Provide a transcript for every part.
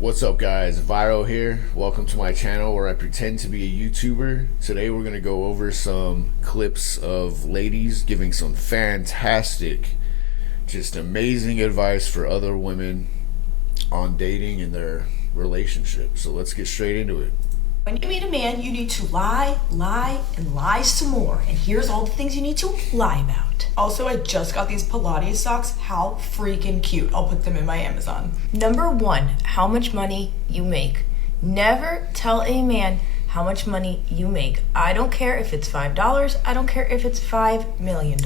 What's up guys, Viro here. Welcome to my channel where I pretend to be a YouTuber. Today we're going to go over some clips of ladies giving some fantastic, just amazing advice for other women on dating and their relationships. So let's get straight into it. When you meet a man, you need to lie, and lie some more. And here's all the things you need to lie about. Also, I just got these Pilates socks. How freaking cute. I'll put them in my Amazon. Number one, how much money you make. Never tell a man how much money you make. I don't care if it's $5. I don't care if it's $5 million.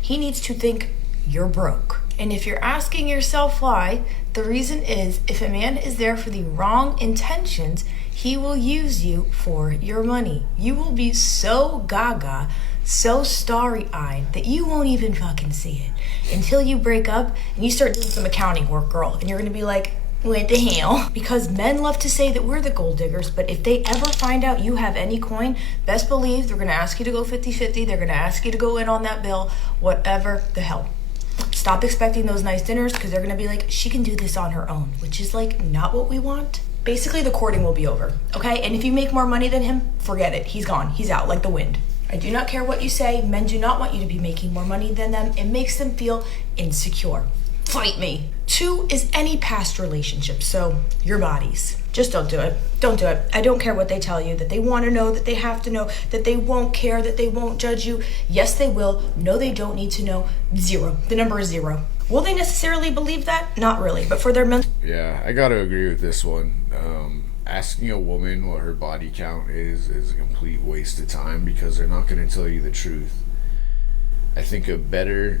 He needs to think you're broke. And if you're asking yourself why, the reason is if a man is there for the wrong intentions, he will use you for your money. You will be so gaga, so starry-eyed that you won't even fucking see it until you break up and you start doing some accounting work, girl. And you're gonna be like, what the hell? Because men love to say that we're the gold diggers, but if they ever find out you have any coin, best believe they're gonna ask you to go 50-50, they're gonna ask you to go in on that bill, whatever the hell. Stop expecting those nice dinners because they're gonna be like, she can do this on her own, which is like not what we want. Basically, the courting will be over, okay? And if you make more money than him, forget it. He's gone. He's out like the wind. I do not care what you say. Men do not want you to be making more money than them. It makes them feel insecure. Fight me. 2 is any past relationship, so your bodies. Just don't do it. Don't do it. I don't care what they tell you, that they want to know, that they have to know, that they won't care, that they won't judge you. Yes, they will. No, they don't need to know. 0. The number is 0. Will they necessarily believe that? Not really, but for their mental... Yeah, I gotta agree with this one. Asking a woman what her body count is a complete waste of time because they're not gonna tell you the truth. I think a better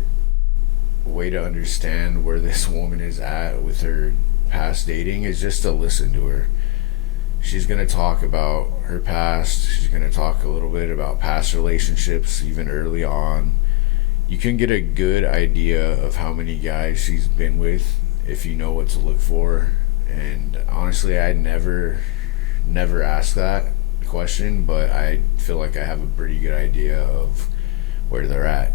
way to understand where this woman is at with her past dating is just to listen to her. She's gonna talk about her past. She's gonna talk a little bit about past relationships, even early on. You can get a good idea of how many guys she's been with if you know what to look for. And honestly, I never asked that question, but I feel like I have a pretty good idea of where they're at.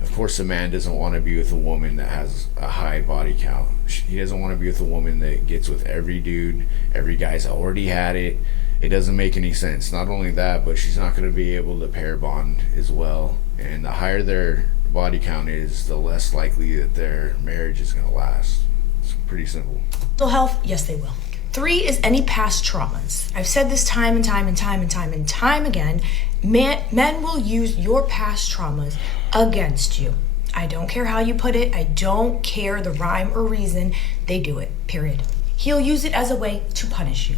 Of course, a man doesn't want to be with a woman that has a high body count. He doesn't want to be with a woman that gets with every dude. Every guy's already had it. It doesn't make any sense. Not only that, but she's not going to be able to pair bond as well. And the higher their body count is, the less likely that their marriage is going to last. It's pretty simple. Mental health, yes, they will. 3 is any past traumas. I've said this time and time again. Men will use your past traumas against you. I don't care how you put it. I don't care the rhyme or reason. They do it, period. He'll use it as a way to punish you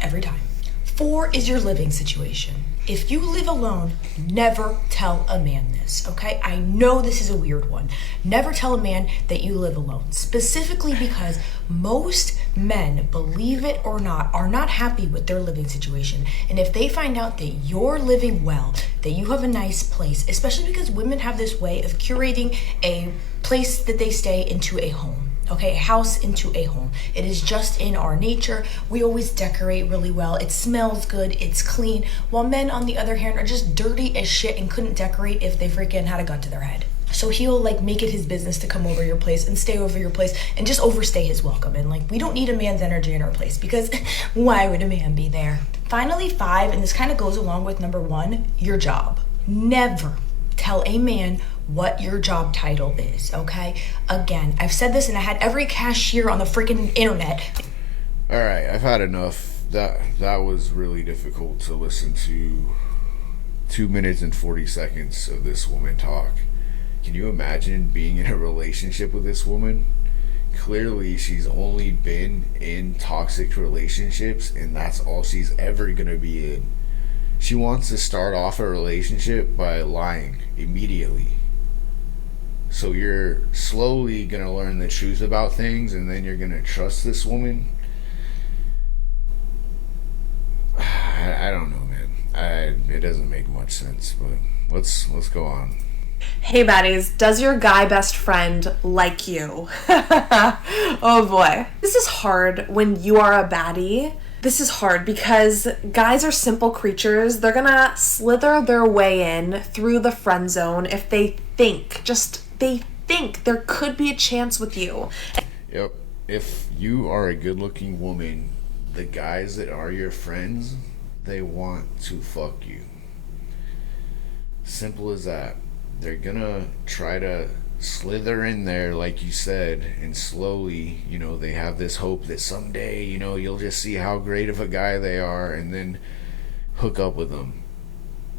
every time. 4 is your living situation. If you live alone, never tell a man this, okay? I know this is a weird one. Never tell a man that you live alone, specifically because most men, believe it or not, are not happy with their living situation. And if they find out that you're living well, that you have a nice place, especially because women have this way of curating a place that they stay into a home. Okay, a house into a home. It is just in our nature. We always decorate really well. It smells good. It's clean. While men, on the other hand, are just dirty as shit and couldn't decorate if they freaking had a gun to their head. So he'll like make it his business to come over your place and stay over your place and just overstay his welcome. And like, we don't need a man's energy in our place because why would a man be there? Finally, 5, and this kind of goes along with number 1, your job. Never tell a man what your job title is, okay? Again, I've said this and I had every cashier on the freaking internet. All right, I've had enough. That was really difficult to listen to. 2 minutes and 40 seconds of this woman talk. Can you imagine being in a relationship with this woman? Clearly, she's only been in toxic relationships and that's all she's ever gonna be in. She wants to start off a relationship by lying immediately. So you're slowly going to learn the truth about things and then you're going to trust this woman. I don't know, man. It doesn't make much sense, but let's go on. Hey baddies, does your guy best friend like you? Oh boy. This is hard when you are a baddie. This is hard because guys are simple creatures. They're gonna slither their way in through the friend zone if they think there could be a chance with you. Yep. if you are a good looking woman, the guys that are your friends, they want to fuck you. Simple as that. They're gonna try to slither in there, like you said, and slowly, they have this hope that someday, you'll just see how great of a guy they are and then hook up with them.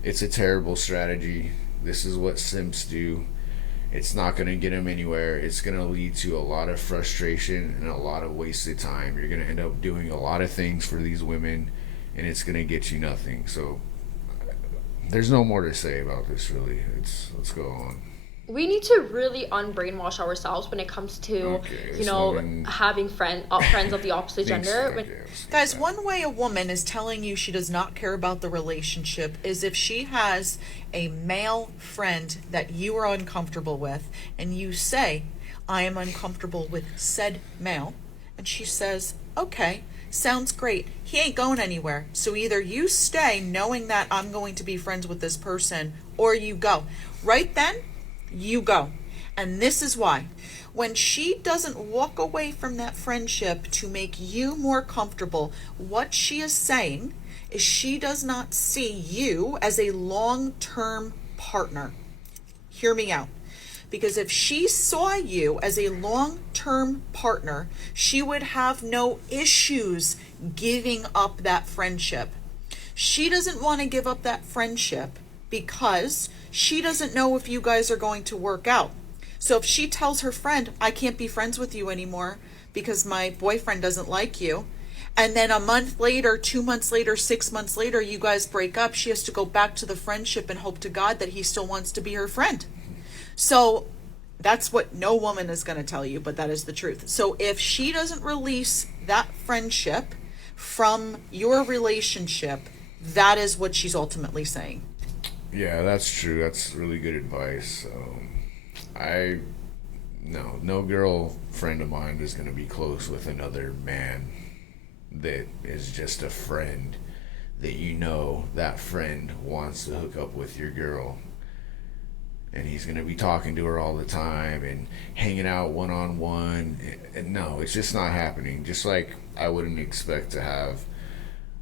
It's a terrible strategy. This is what simps do. It's not going to get them anywhere. It's going to lead to a lot of frustration and a lot of wasted time. You're going to end up doing a lot of things for these women, and it's going to get you nothing. So there's no more to say about this, really. Let's go on. We need to really unbrainwash ourselves when it comes to, having friends of the opposite gender. Guys, one way a woman is telling you she does not care about the relationship is if she has a male friend that you are uncomfortable with, and you say, I am uncomfortable with said male, and she says, okay, sounds great. He ain't going anywhere. So either you stay knowing that I'm going to be friends with this person, or you go. Right then, you go. And this is why. When she doesn't walk away from that friendship to make you more comfortable, what she is saying is she does not see you as a long-term partner. Hear me out. Because if she saw you as a long-term partner, she would have no issues giving up that friendship. She doesn't want to give up that friendship because she doesn't know if you guys are going to work out. So if she tells her friend, I can't be friends with you anymore because my boyfriend doesn't like you, and then a month later, 2 months later, 6 months later, you guys break up, she has to go back to the friendship and hope to God that he still wants to be her friend. So that's what no woman is going to tell you, but that is the truth. So if she doesn't release that friendship from your relationship, that is what she's ultimately saying. Yeah, that's true. That's really good advice. No girlfriend of mine is going to be close with another man that is just a friend that that friend wants to hook up with your girl. And he's going to be talking to her all the time and hanging out one-on-one. And no, it's just not happening. Just like I wouldn't expect to have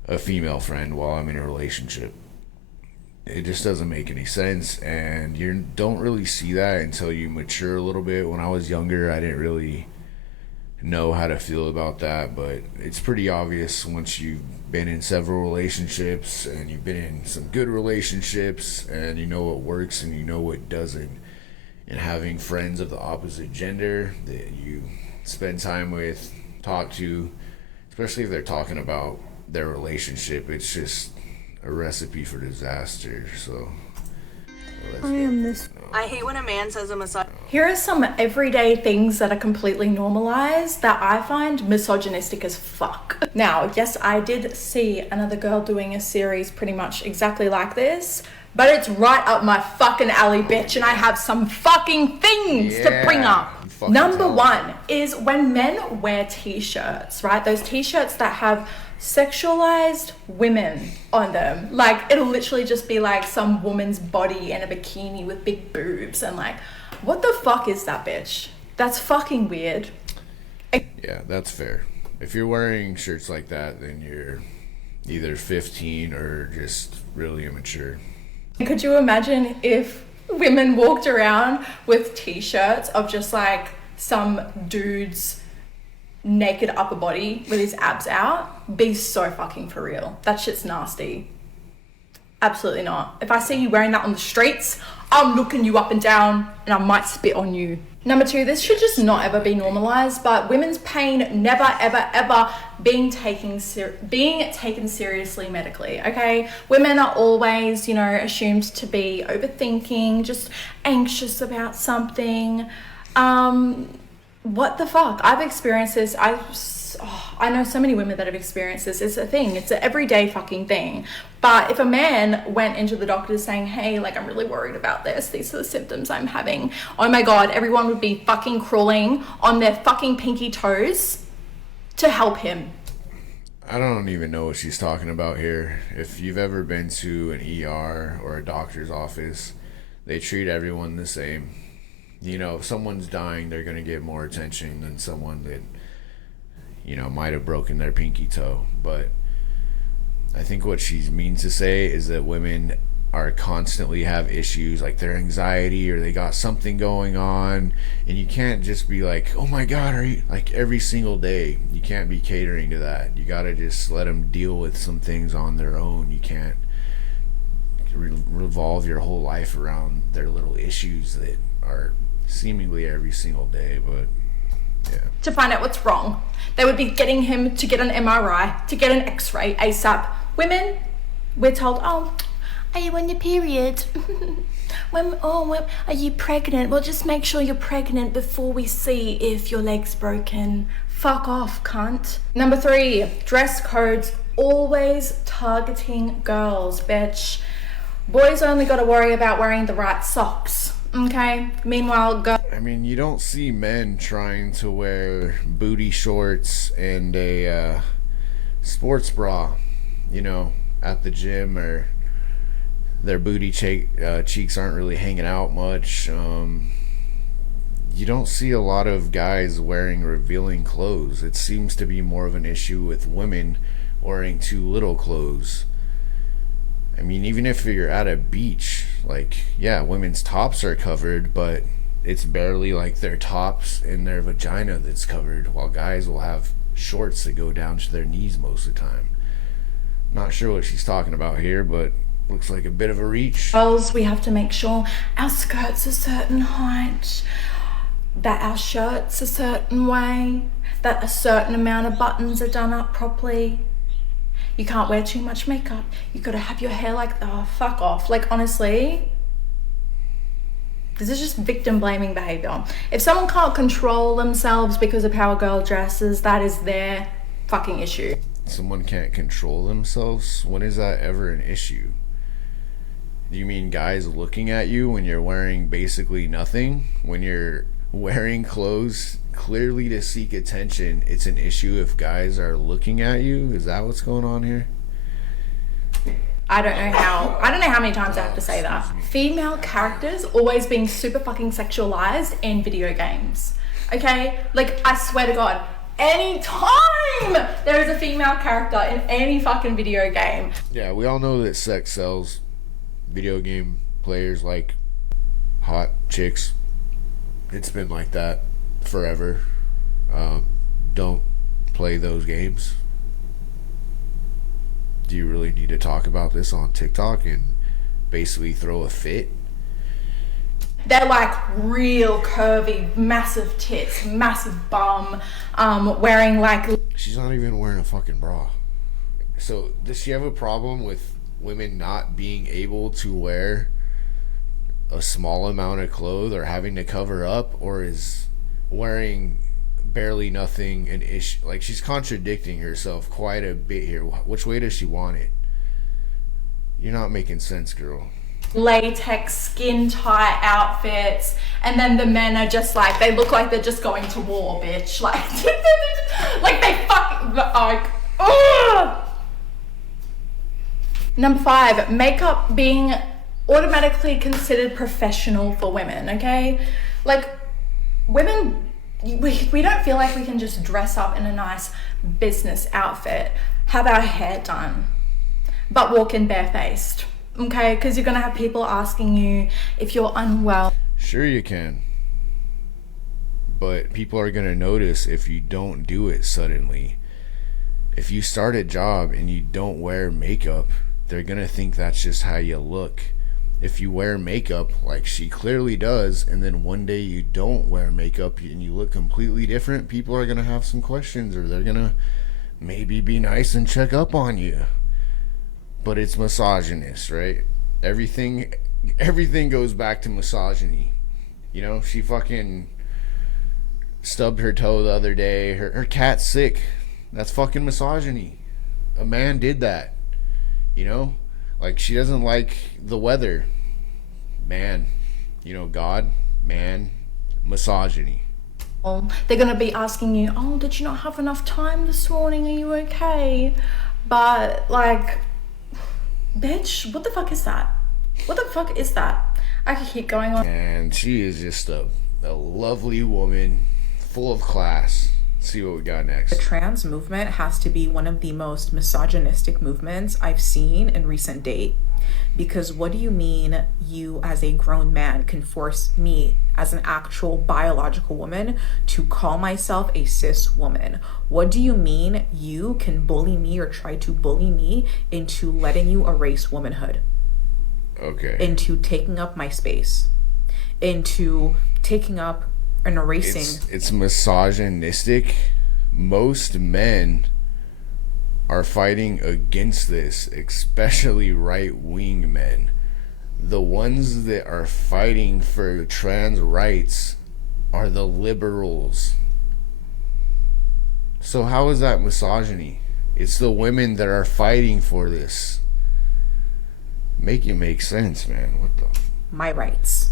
a female friend while I'm in a relationship. It just doesn't make any sense, and you don't really see that until you mature a little bit. When I was younger, I didn't really know how to feel about that, but it's pretty obvious once you've been in several relationships and you've been in some good relationships and you know what works and you know what doesn't. And having friends of the opposite gender that you spend time with, talk to, especially if they're talking about their relationship, it's just a recipe for disaster. So I hate when a man says a massage. Here are some everyday things that are completely normalized that I find misogynistic as fuck. Now, yes, I did see another girl doing a series pretty much exactly like this, but it's right up my fucking alley, bitch, and I have some fucking things to bring up. Number one is when men wear t-shirts, right? Those t-shirts that have sexualized women on them. Like, it'll literally just be like some woman's body in a bikini with big boobs, and like, what the fuck is that, bitch? That's fucking weird. Yeah, that's fair. If you're wearing shirts like that, then you're either 15 or just really immature. Could you imagine if women walked around with t-shirts of just like some dude's naked upper body with his abs out? Be so fucking for real. That shit's nasty. Absolutely not. If I see you wearing that on the streets, I'm looking you up and down and I might spit on you. Number two, this should just not ever be normalized, but women's pain never, ever, ever being taken seriously medically, okay? Women are always, assumed to be overthinking, just anxious about something. What the fuck? I've experienced this. I know so many women that have experienced this. It's a thing. It's an everyday fucking thing. But if a man went into the doctor saying, hey, like, I'm really worried about this, these are the symptoms I'm having, oh my god, everyone would be fucking crawling on their fucking pinky toes to help him. I don't even know what she's talking about here. If you've ever been to an ER or a doctor's office, they treat everyone the same. If someone's dying, they're going to get more attention than someone that might have broken their pinky toe. But I think what she means to say is that women are constantly have issues, like their anxiety or they got something going on, and you can't just be like, oh my god, are you, like, every single day. You can't be catering to that. You gotta just let them deal with some things on their own. You can't revolve your whole life around their little issues that are seemingly every single day. But yeah, to find out what's wrong. They would be getting him to get an MRI, to get an x-ray ASAP. Women, we're told, oh, are you on your period? when are you pregnant? Well, just make sure you're pregnant before we see if your leg's broken. Fuck off, cunt. Number 3, dress codes always targeting girls, bitch. Boys only got to worry about wearing the right socks, okay? Meanwhile, I mean, you don't see men trying to wear booty shorts and a sports bra, at the gym, or their booty cheeks aren't really hanging out much. You don't see a lot of guys wearing revealing clothes. It seems to be more of an issue with women wearing too little clothes. I mean, even if you're at a beach, like, yeah, women's tops are covered, but it's barely like their tops and their vagina that's covered, while guys will have shorts that go down to their knees most of the time. Not sure what she's talking about here, but looks like a bit of a reach. Girls, we have to make sure our skirt's a certain height, that our shirt's a certain way, that a certain amount of buttons are done up properly. You can't wear too much makeup. You gotta have your hair like, oh, fuck off. Like, honestly, this is just victim blaming behavior. If someone can't control themselves because of how a girl dresses, that is their fucking issue. Someone can't control themselves? When is that ever an issue? Do you mean guys looking at you when you're wearing basically nothing? When you're wearing clothes clearly to seek attention, it's an issue if guys are looking at you? Is that what's going on here? I don't know how many times I have to say that. Female characters always being super fucking sexualized in video games. Okay? Like, I swear to God, any time there is a female character in any fucking video game. Yeah, we all know that sex sells. Video game players like hot chicks. It's been like that forever. Don't play those games. Do you really need to talk about this on TikTok and basically throw a fit? They're like real curvy, massive tits, massive bum, wearing like... She's not even wearing a fucking bra. So does she have a problem with women not being able to wear a small amount of clothes or having to cover up, or is wearing barely nothing an issue? Like, she's contradicting herself quite a bit here. Which way does she want it? You're not making sense, girl. Latex skin tight outfits, and then the men are just like, they look like they're just going to war, bitch. Like, like they fucking like, ugh. Number 5, makeup being automatically considered professional for women. Okay, like, women, we don't feel like we can just dress up in a nice business outfit, have our hair done, but walk in barefaced. Okay, because you're gonna have people asking you if you're unwell. Sure you can, but people are gonna notice if you don't do it suddenly. If you start a job and you don't wear makeup, they're gonna think that's just how you look. If you wear makeup like she clearly does, and then one day you don't wear makeup and you look completely different, people are gonna have some questions, or they're gonna maybe be nice and check up on you. But it's misogynist, right? Everything goes back to misogyny. She fucking stubbed her toe the other day. Her cat's sick. That's fucking misogyny. A man did that. Like, she doesn't like the weather. Man. God, man, misogyny. They're gonna be asking you, oh, did you not have enough time this morning? Are you okay? But, like, bitch, what the fuck is that? What the fuck is that? I could keep going on. And she is just a lovely woman, full of class. see what we got next. The trans movement has to be one of the most misogynistic movements I've seen in recent date. Because what do you mean you as a grown man can force me as an actual biological woman to call myself a cis woman? What do you mean you can bully me or try to bully me into letting you erase womanhood? Okay. Into taking up my space, into taking up and erasing. It's misogynistic. Most men are fighting against this, especially right-wing men. The ones that are fighting for trans rights are the liberals. So how is that misogyny? It's the women that are fighting for this. Make it make sense, man. What the? My rights.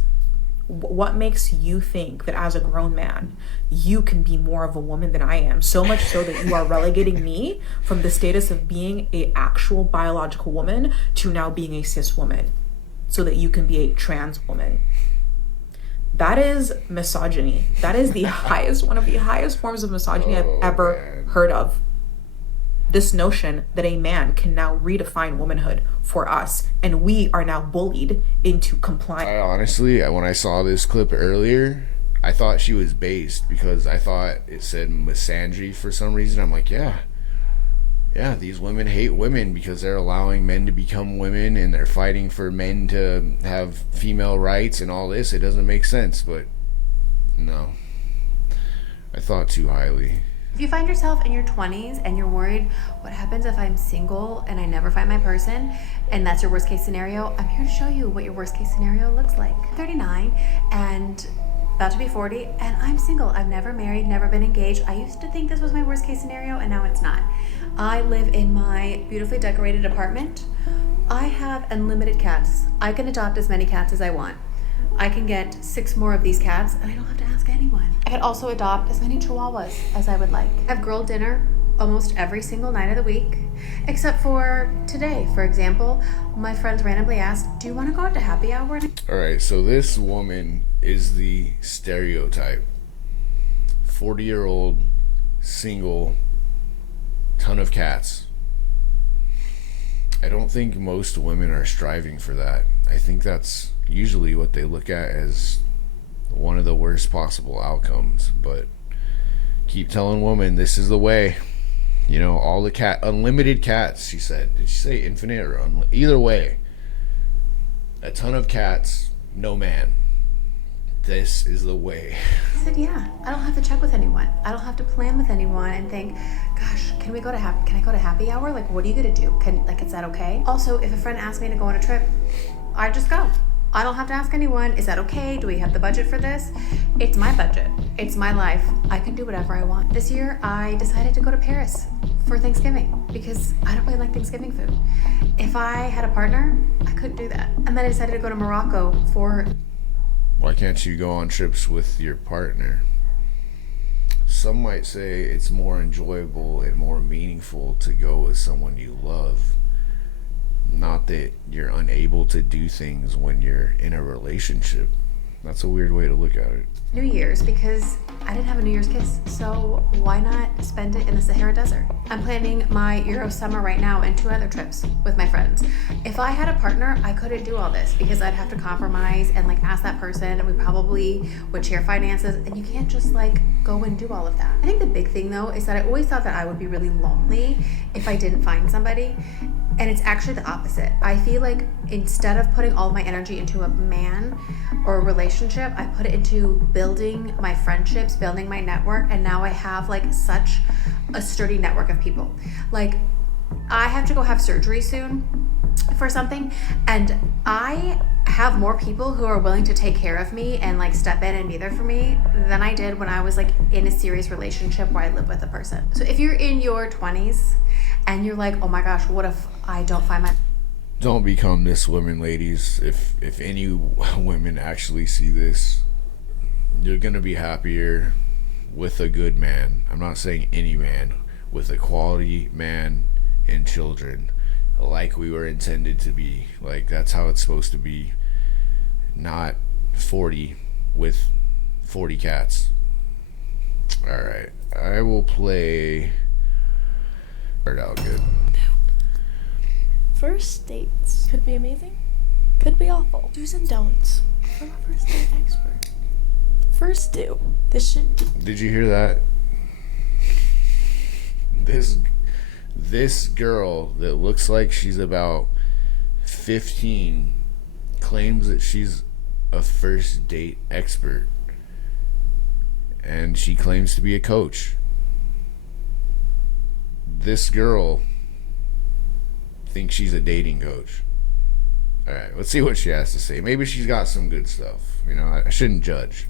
What makes you think that as a grown man, you can be more of a woman than I am? So much so that you are relegating me from the status of being an actual biological woman to now being a cis woman, so that you can be a trans woman. That is misogyny. That is the one of the highest forms of misogyny I've ever heard of. This notion that a man can now redefine womanhood for us, and we are now bullied into complying. Honestly, when I saw this clip earlier, I thought she was based because I thought it said misandry for some reason. I'm like, yeah, these women hate women because they're allowing men to become women and they're fighting for men to have female rights and all this. It doesn't make sense, but no. I thought too highly. If you find yourself in your 20s and you're worried, what happens if I'm single and I never find my person, and that's your worst case scenario, I'm here to show you what your worst case scenario looks like. I'm 39 and about to be 40, and I'm single. I've never married, never been engaged. I used to think this was my worst case scenario, and now it's not. I live in my beautifully decorated apartment. I have unlimited cats. I can adopt as many cats as I want. I can get 6 more of these cats, and I don't have to ask anyone. I could also adopt as many chihuahuas as I would like. I have girl dinner almost every single night of the week, except for today, for example. My friends randomly asked, do you want to go out to happy hour? Alright, so this woman is the stereotype. 40-year-old, single, ton of cats. I don't think most women are striving for that. I think that's usually what they look at as one of the worst possible outcomes. But keep telling women this is the way. You know, all the unlimited cats, she said. Did she say infinite or either way? A ton of cats, no man. This is the way. I said, yeah, I don't have to check with anyone. I don't have to plan with anyone and think, gosh, can I go to happy hour? Like, what are you gonna do? Is that okay? Also, if a friend asks me to go on a trip, I just go. I don't have to ask anyone, is that okay? Do we have the budget for this? It's my budget. It's my life. I can do whatever I want. This year, I decided to go to Paris for Thanksgiving because I don't really like Thanksgiving food. If I had a partner, I couldn't do that. And then I decided to go to Morocco for... Why can't you go on trips with your partner? Some might say it's more enjoyable and more meaningful to go with someone you love. Not that you're unable to do things when you're in a relationship. That's a weird way to look at it. New Year's because I didn't have a New Year's kiss, so why not spend it in the Sahara Desert? I'm planning my Euro summer right now and 2 other trips with my friends. If I had a partner, I couldn't do all this because I'd have to compromise and ask that person, and we probably would share finances, and you can't just go and do all of that. I think the big thing though is that I always thought that I would be really lonely if I didn't find somebody. And it's actually the opposite. I feel like instead of putting all my energy into a man or a relationship, I put it into building my friendships, building my network, and now I have such a sturdy network of people. I have to go have surgery soon for something, and I have more people who are willing to take care of me and step in and be there for me than I did when I was in a serious relationship where I live with a person. So if you're in your 20s and you're oh my gosh, what if I don't find my... Don't become this woman, ladies. If any women actually see this, you're gonna be happier with a good man. I'm not saying any man, with a quality man and children, like we were intended to be. That's how it's supposed to be. Not 40 with 40 cats. Alright. I will play... Start out good. First dates could be amazing, could be awful. Do's and don'ts from a first date expert. First do. This should be... Did you hear that? This girl that looks like she's about 15 claims that she's a first date expert. And she claims to be a coach. This girl thinks she's a dating coach. Alright, let's see what she has to say. Maybe she's got some good stuff. You know, I shouldn't judge.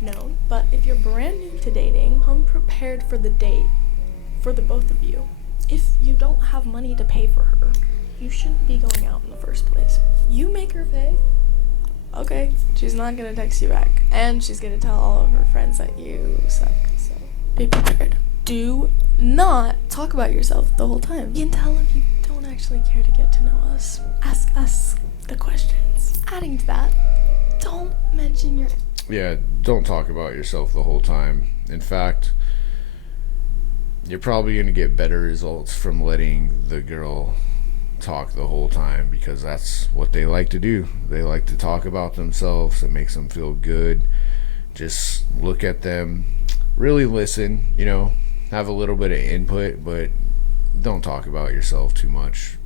No, but if you're brand new to dating, come prepared for the date for the both of you. If you don't have money to pay for her, you shouldn't be going out in the first place. You make her pay. Okay, she's not gonna text you back, and she's gonna tell all of her friends that you suck, so be prepared. Do not talk about yourself the whole time. You can tell if you don't actually care to get to know us. Ask us the questions. Adding to that, don't mention your... Yeah, don't talk about yourself the whole time. In fact, you're probably going to get better results from letting the girl talk the whole time, because that's what they like to do. They like to talk about themselves. It makes them feel good. Just look at them, really listen, you know, have a little bit of input, but don't talk about yourself too much.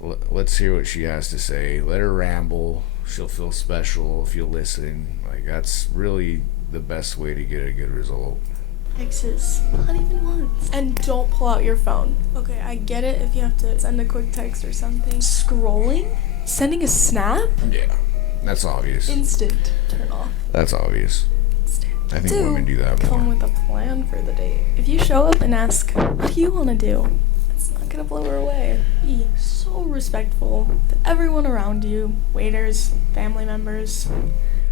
Let's hear what she has to say. Let her ramble. She'll feel special if you listen. Like, that's really the best way to get a good result. Exes, not even once. And don't pull out your phone. Okay, I get it if you have to send a quick text or something. Scrolling? Sending a snap? Yeah, that's obvious. Instant turn off. That's obvious. I think women do that more. Come with a plan for the date. If you show up and ask, what do you want to do? It's not gonna blow her away. Be so respectful to everyone around you, waiters, family members,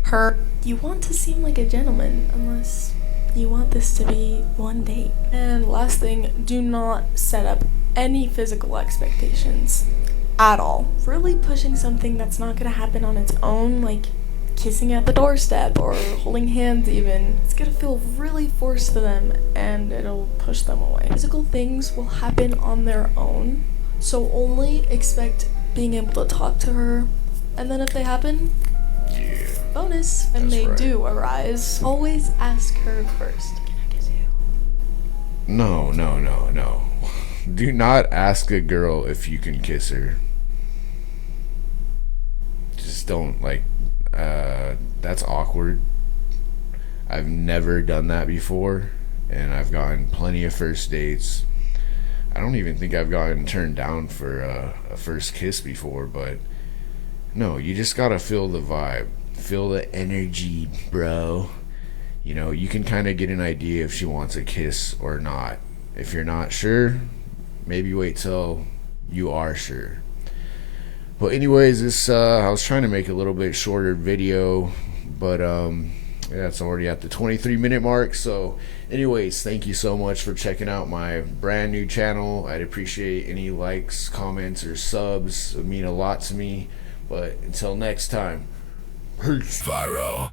her. You want to seem like a gentleman, unless you want this to be one date. And last thing, do not set up any physical expectations at all. Really pushing something that's not gonna happen on its own, like kissing at the doorstep or holding hands even, it's gonna feel really forced to them and it'll push them away. Physical things will happen on their own, so only expect being able to talk to her, and then if they happen, Yeah. bonus. And they do arise, always ask her first. Can I kiss you? No. Do not ask a girl if you can kiss her. Just don't, like, that's awkward. I've never done that before, and I've gotten plenty of first dates. I don't even think I've gotten turned down for a first kiss before, but no, you just gotta feel the vibe. Feel the energy, bro. You know, you can kind of get an idea if she wants a kiss or not. If you're not sure, maybe wait till you are sure. But anyways, this I was trying to make a little bit shorter video, but yeah, it's already at the 23-minute mark. So anyways, thank you so much for checking out my brand new channel. I'd appreciate any likes, comments, or subs. It would mean a lot to me. But until next time, peace. Viro.